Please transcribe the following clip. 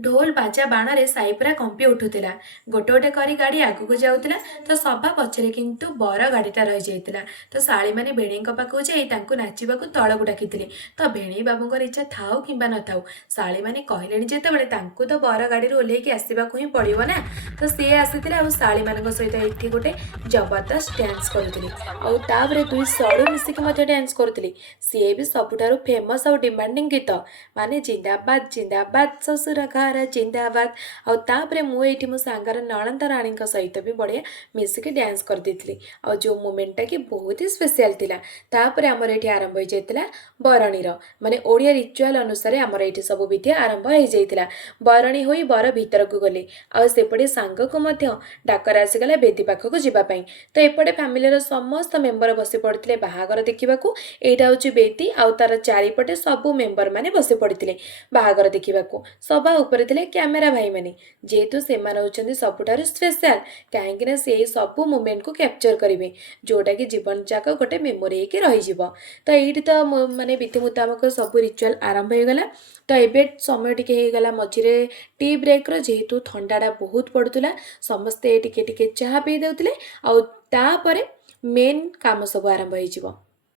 ढोल बाजा बाणरे साई पूरा कंपी उठुला। गोटे गोटे करी गाड़ी आगू जाऊला तो सभा पछरे किंतु बर गाड़ीटा रही जाइतिला। तो शाली मैंने भेणी पाखु जाई तांकु नाचिबाकु तळकु डाकिथिले। तो भेणी बाबूंकर इच्छा थाउ किंबा न थाउ शाली मैंने कहलेनी जेतेबेले तांकु तो बर गाड़ी ओह्लैकी आसबाकू ही पड़िबो ना। तो सी आसीथिले आ शाली मानक सहित एठी गोटे जबरदस्त डांस करुथिले। आउ तापरे दुई सड़ू मिसिकी मध्य डांस करुथिले। सी भी सबुठारु फेमस आउ डिमांडिंग गीत माने जिंदाबाद जिंदाबाद ससुर घर जिंदाबाद। आउ तापरे मु एठी मो सांगार नणंद राणी सहित भी बढ़िया मिसिकी डांस कर देथिली। आउ जो मोमेंटा कि बहुत ही स्पेशल थिला। तापरे हमर एठी आरंभ हो जाइतिला बरणीर माने ओडिया रिचुअल अनुसार हमर एठी सब विधि आरंभ हो जाइतिला। बरणी होई बर भीतर को गले आ सेपटे सांग को मध्य डाकर आसीगला बेदी पाखक जिबा पई। तो एपटे फैमिलीर समस्त मेंबर बसी पड़थिले बाहागर देखिबाकू। एटा होची बेदी आउ तार चारिपटे सब मेंबर माने बसी पड़थिले बाहागर देखिबाकू। सभा उपरे थिले कैमेरा भाई माने जेहेतु सेमाने होचंदी सबुठारु स्पेशल काहेकि ना से सब मोमेंट को कैप्चर करिवे जोटा कि जीवन जाक गोटे मेमोरी हेकि रही जिवो। तो एठी तो माने विधि मुताबक सब रिचुअल आरंभ हो गला। तो एबे समय टिके हे गला मझिरे टी ब्रेक रो जेहेतु ठंडाटा बहुत पड़ुतला समस्ते टिके टिके चाहा पी देउतले। आउ तापरे मेन काम सब आरंभ हो जिवो।